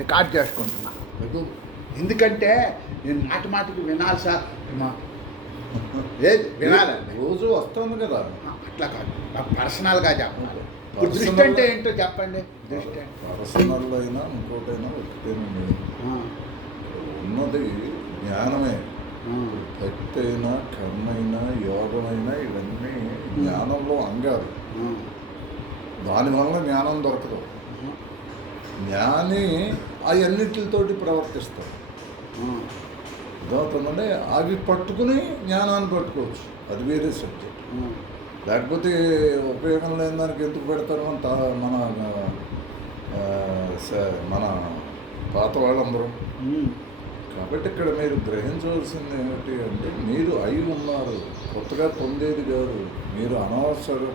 Record చేసుకుంటున్నా. ఎందుకంటే నేను మాటికి వినాలి సార్, ఏది వినాలండి, రోజు వస్తుంది కదా. అట్లా కాదు, పర్సనల్గా చెప్పాలి. ఇప్పుడు దృష్టి అంటే ఏంటో చెప్పండి. దృష్టి పర్సనల్ అయినా ఇంకోటైనా ఒకటేనండి, ఉన్నది జ్ఞానమే. భక్తి అయినా కర్మ అయినా యోగమైనా ఇవన్నీ జ్ఞానంలో అంగారు. దానివల్ల జ్ఞానం దొరకదు. జ్ఞాని అవన్నిటితోటి ప్రవర్తిస్తాడు. అర్థమవుతుందంటే అవి పట్టుకుని జ్ఞానాన్ని పట్టుకోవచ్చు, అది వేరే సబ్జెక్ట్. లేకపోతే ఉపయోగం లేని దానికి ఎందుకు పెడతారు మన పాత వాళ్ళందరూ. కాబట్టి ఇక్కడ మీరు గ్రహించవలసింది ఏమిటి అంటే, మీరు అయి ఉన్నారు, కొత్తగా పొందేది కాదు. మీరు అనవసరం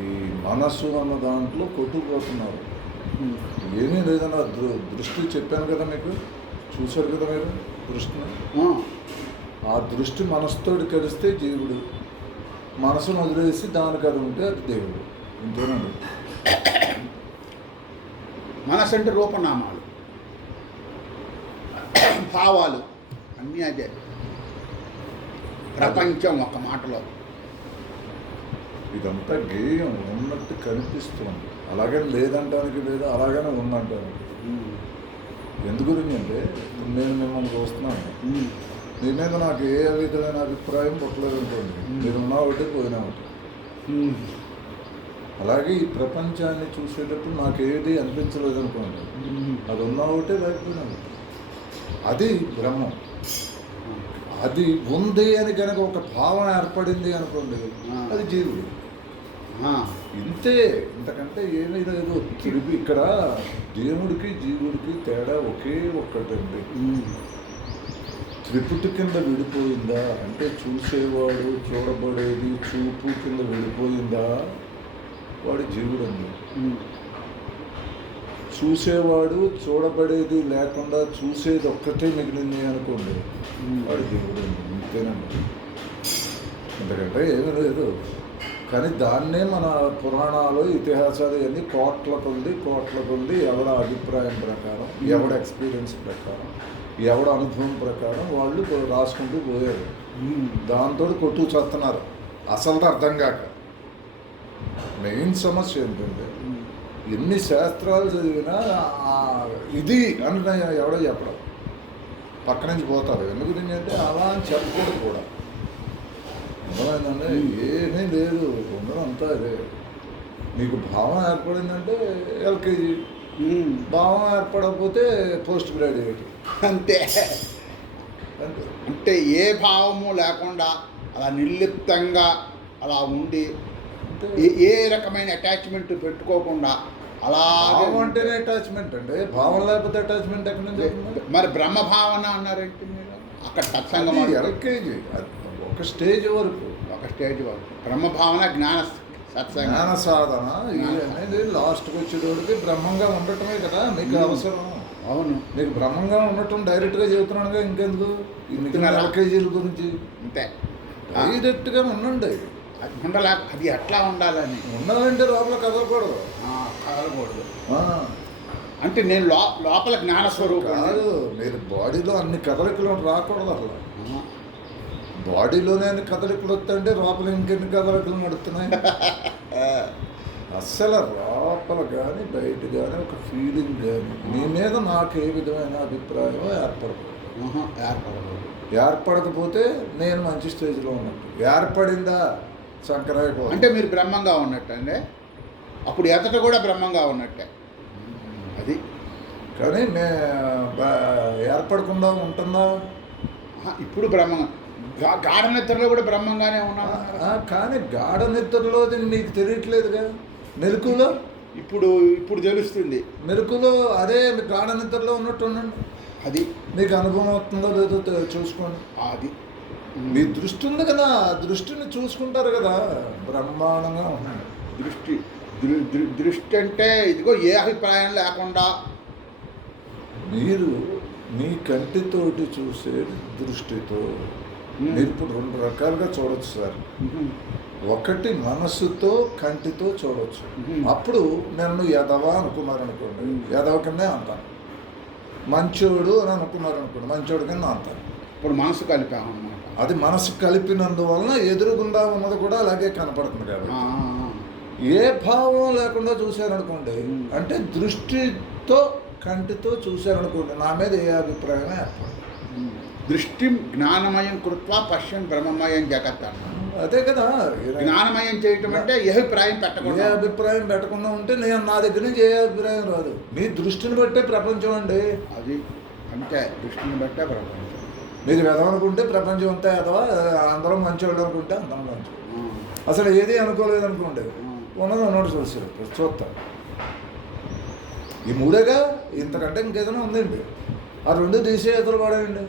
ఈ మనస్సు అన్న దాంట్లో కొట్టుకుపోతున్నారు. ఏమీ లేదన్న దృష్టి చెప్పాను కదా మీకు, చూశారు కదా మీరు దృష్టిని. ఆ దృష్టి మనసుతోటి కలిస్తే జీవుడు, మనసును వదిలేసి దానికి అది ఉంటే అది దేవుడు. ఇంతేనండి. మనసు అంటే రూపనామాలు, భావాలు అన్నీ అదే. ప్రపంచం ఒక మాటలో. ఇదంతా గేయం ఉన్నట్టు కనిపిస్తుంది, అలాగని లేదంటానికి లేదు, అలాగనే ఉందంటానికి. ఎందు గురించి అంటే, నేను మిమ్మల్ని చూస్తున్నాను, మీ మీద నాకు ఏ విధమైన అభిప్రాయం పుట్టలేదు అనుకోండి. మీరు ఉన్నా ఒకటి పోయినా ఒకటి. అలాగే ఈ ప్రపంచాన్ని చూసేటప్పుడు నాకు ఏది అనిపించలేదు అనుకోండి, అది ఉన్నా ఒకటి లేకపోయినా ఒకటి. అది బ్రహ్మం. అది ఉంది అని కనుక ఒక భావం ఏర్పడింది అనుకోండి, అది జీవుడు. ఇంతే, ఇంతకంటే ఏమీ లేదు. తిరిగి ఇక్కడ దేవుడికి జీవుడికి తేడా ఒకే ఒక్కటండి. త్రిపుటి కింద విడిపోయిందా అంటే, చూసేవాడు చూడబడేది చూపు కింద విడిపోయిందా వాడు జీవుడు అండి. చూసేవాడు చూడబడేది లేకుండా చూసేది ఒక్కటే మిగిలింది అనుకోండి, వాడు దేవుడు అండి. ఇంతేనండి, ఎందుకంటే ఏమీ లేదు. కానీ దాన్నే మన పురాణాలు ఇతిహాసాలు ఇవన్నీ కోట్ల కొద్ది ఎవడ అభిప్రాయం ప్రకారం, ఎవడ ఎక్స్పీరియన్స్ ప్రకారం, ఎవడ అనుభవం ప్రకారం వాళ్ళు రాసుకుంటూ పోయారు. దాంతో కొట్టు చేస్తున్నారు అసలు అర్థం కాక. మెయిన్ సమస్య ఏంటంటే, ఎన్ని శాస్త్రాలు చదివినా ఇది అని ఎవడో చెప్పడం, పక్క నుంచి పోతారు. ఎందుకు అంటే అలా అని చెప్పకూడదు కూడా. అర్థమైందంటే ఏమీ లేదు, ఉండడం అంతా అదే. మీకు భావం ఏర్పడిందంటే ఎల్కేజీ, భావం ఏర్పడకపోతే పోస్ట్ గ్రాడ్యుయేట్. అంతే. అంటే ఏ భావము లేకుండా అలా నిర్లిప్తంగా అలా ఉండి, ఏ రకమైన అటాచ్మెంట్ పెట్టుకోకుండా అలా అంటేనే అటాచ్మెంట్ అండి. భావం లేకపోతే అటాచ్మెంట్ ఎక్కడి నుంచి? మరి బ్రహ్మ భావన అన్నారేంటి మీరు? అక్కడ సత్సంగం ఎల్కేజీ ఒక స్టేజ్ వరకు బ్రహ్మ భావన, జ్ఞాన సాధన అనేది లాస్ట్కి వచ్చేటోడికి బ్రహ్మంగా ఉండటమే కదా మీకు అవసరం. అవును, మీకు బ్రహ్మంగా ఉండటం డైరెక్ట్గా చెబుతున్నాడుగా, ఇంకెందుకు ఎల్కేజీల గురించి. అంతే, డైరెక్ట్గా ఉండండి. అది ఉండలే, అది ఎట్లా ఉండాలని. ఉండాలంటే లోపల కదలకూడదు. అంటే నేను లోపల జ్ఞానస్వరూపం కాదు, మీరు బాడీలో అన్ని కదలికలు రాకూడదు. అసలు బాడీలోనే అన్ని కదలికలు వస్తాయంటే లోపల ఇంకెన్ని కదలికలు నడుస్తున్నాయి. అస్సలు లోపల కానీ బయట కానీ ఒక ఫీలింగ్ కానీ మీ మీద నాకు ఏ విధమైన అభిప్రాయం ఏర్పడకపోతే నేను మంచి స్టేజ్లో ఉన్నట్టు. ఏర్పడిందా శంకరాయ అంటే మీరు బ్రహ్మంగా ఉన్నట్టు అండి. అప్పుడు ఎతట కూడా బ్రహ్మంగా ఉన్నట్టే అది. కానీ ఏర్పడకుండా ఉంటుందా? ఇప్పుడు బ్రహ్మంగా, గాఢ నిద్రలో కూడా బ్రహ్మంగానే ఉన్నాను. కానీ గాఢ నిద్రలో మీకు తెలియట్లేదుగా. మెలకులో ఇప్పుడు తెలుస్తుంది. మెలకులో అదే గాఢ నిద్రలో ఉన్నట్టు ఉండండి, అది మీకు అనుభవం అవుతుందో లేదో చూసుకోండి. అది మీ దృష్టి ఉంది కదా, దృష్టిని చూసుకుంటారు కదా, బ్రహ్మాండంగా ఉన్నాడు. దృష్టి అంటే ఇదిగో ఏ అభిప్రాయం లేకుండా మీరు మీ కంటితోటి చూసే దృష్టితో మీరు ఇప్పుడు 2 రకాలుగా చూడొచ్చు సార్. ఒకటి మనసుతో కంటితో చూడవచ్చు. మ్మ్. అప్పుడు నన్ను ఎదవా అనుకున్నారనుకోండి, మ్మ్. ఎదవ కిందే అంటాను. మంచోడు అని అనుకున్నారనుకోండి, మంచోడు కింద అంటాను. ఇప్పుడు మనసు కలిపామన్నమాట. అది మనసు కలిపినందువలన ఎదురుగుండా ఉన్నది కూడా అలాగే కనపడుతుంది కాబట్టి. ఏ భావం లేకుండా చూశారనుకోండి, మ్మ్. అంటే దృష్టితో కంటితో చూశారనుకోండి, నా మీద ఏ అభిప్రాయమే ఏర్పడదు. దృష్టి జ్ఞానమయం కృత్వా పశ్యం బ్రహ్మమయం జగత్ అన్న. అదే కదా, జ్ఞానమయం చేయటం అంటే ఏ అభిప్రాయం ఏ పెట్టకుండా. అభిప్రాయం పెట్టకుండా ఉంటే నేను నా దగ్గర నుంచి ఏ అభిప్రాయం రాదు. మీ దృష్టిని బట్టే ప్రపంచం అండి. అది అంతే, దృష్టిని బట్టే ప్రపంచం. మీరు ఎదవనుకుంటే ప్రపంచం అంతా ఎదవా, అందరం మంచివాళ్ళు అనుకుంటే అందరం మంచి. అసలు ఏది అనుకోలేదు అనుకోండి, ఉన్నది ఉన్నట్టు చూస్తాం. ఈ మూడేగా, ఇంతకంటే ఇంకేదైనా ఉందండి. ఆ రెండు తీసే ఎదురు పడేయండి,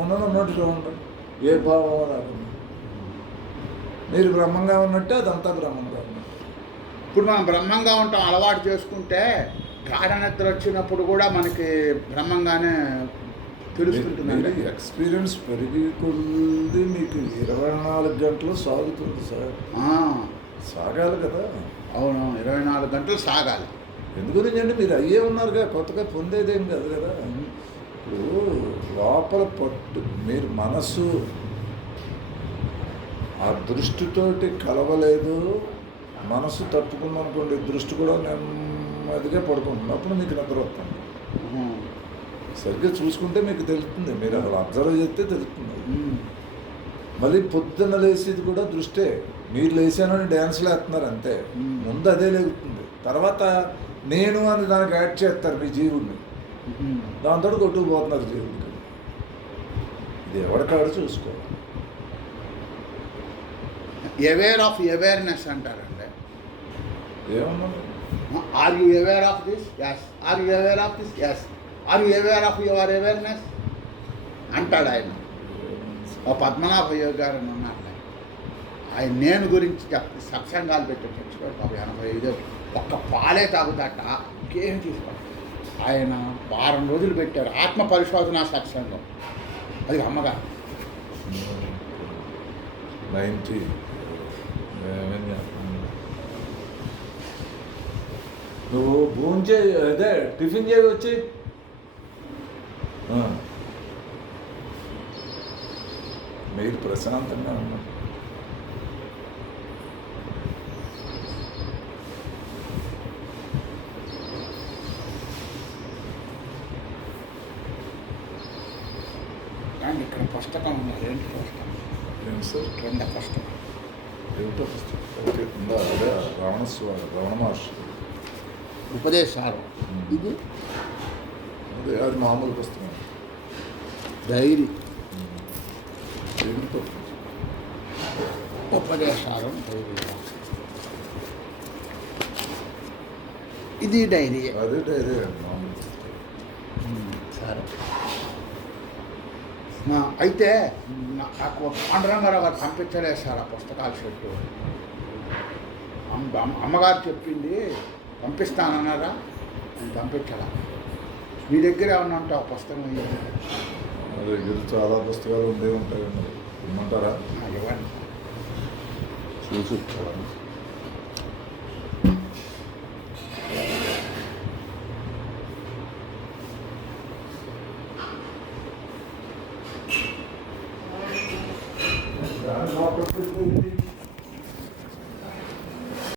ఉన్నది ఉన్నట్టు చూడండి, ఏ భావం రాకుండా. మీరు బ్రహ్మంగా ఉన్నట్టే అదంతా బ్రహ్మంగా ఉన్నట్టు. ఇప్పుడు మనం బ్రహ్మంగా ఉంటాం అలవాటు చేసుకుంటే గాఢ నిద్ర వచ్చినప్పుడు కూడా మనకి బ్రహ్మంగానే తెలుస్తుంటుందండి. ఎక్స్పీరియన్స్ పెరిగి కొద్ది మీకు 24 గంటలు సాగుతుంది సార్. సాగాలి కదా. అవును, 24 గంటలు సాగాలి. ఎందుగురించి అంటే మీరు అయ్యే ఉన్నారుగా, కొత్తగా పొందేదేం కాదు కదా. ఇప్పుడు లోపల పట్టు మీరు మనసు ఆ దృష్టితోటి కలవలేదు, మనసు తప్పుకుందనుకోండి, దృష్టి కూడా నెమ్మదిగా పడుకుంటుంది. అప్పుడు మీకు నిద్ర వస్తుంది. సరిగ్గా చూసుకుంటే మీకు తెలుస్తుంది, మీరు అసలు అబ్జర్వ్ చేస్తే తెలుస్తుంది. మళ్ళీ పొద్దున్న లేచేది కూడా దృష్టే. మీరు లేచానని డ్యాన్స్లో వేస్తున్నారు అంతే, ముందు అదే లేగుతుంది. తర్వాత నేను అని దానికి యాడ్ చేస్తారు మీ జీవుడిని, దాంతో కొట్టుకుపోతున్నారు జీవుడికి. ఇది ఎవరికాడు చూసుకోవాలి. అవేర్ ఆఫ్ అవేర్నెస్ అంటారండి. ఏమన్నా are you aware of this? Yes. Are you aware of this? Yes. Are you aware of your awareness అంటాడు ఆయన. ఓ పద్మనాభ యోగి గారు అని ఉన్నారు, ఆయన నేను గురించి సత్సంగాలు పెట్టి చచ్చిపోయి 85 ఒక్క పాలే తాగుతాట, ఇంకేం తీసుకోండి. ఆయన వారం రోజులు పెట్టారు ఆత్మ పరిశోధన సత్సంగం. అది అమ్మగారు 90 నువ్వు భోజనం చేయి, అదే టిఫిన్ చేయి వచ్చి. మీరు ప్రశాంతంగా ఉన్నారు. కానీ ఇక్కడ పుస్తకం ఉన్నది. ఏంటి పుస్తకం? ఏం సార్? కింద పుస్తకం ఏమిటో పుస్తకం? ఓకే, ఉందా? అదే రమణ మహర్షి ఉపదేశాలు. ఇది అదే, అది మామూలు పుస్తకం. డైరీ ఏమిటో ఉపదేశాలు డైరీ. ఇది డైరీ. అదే డైరీ మామూలు పుస్తకం. సరే. అయితే నాకు పాండురంగారావు గారు పంపించలేదు సార్ ఆ పుస్తకాల చెట్టు. అమ్మగారు చెప్పింది పంపిస్తానన్నారా, నేను పంపించాలా. మీ దగ్గర ఏమన్నా ఉంటే ఆ పుస్తకం నా దగ్గర చాలా పుస్తకాలు ఉండే ఉంటాయి, ఇమ్మంటారా? ఇవ్వండి. చూసి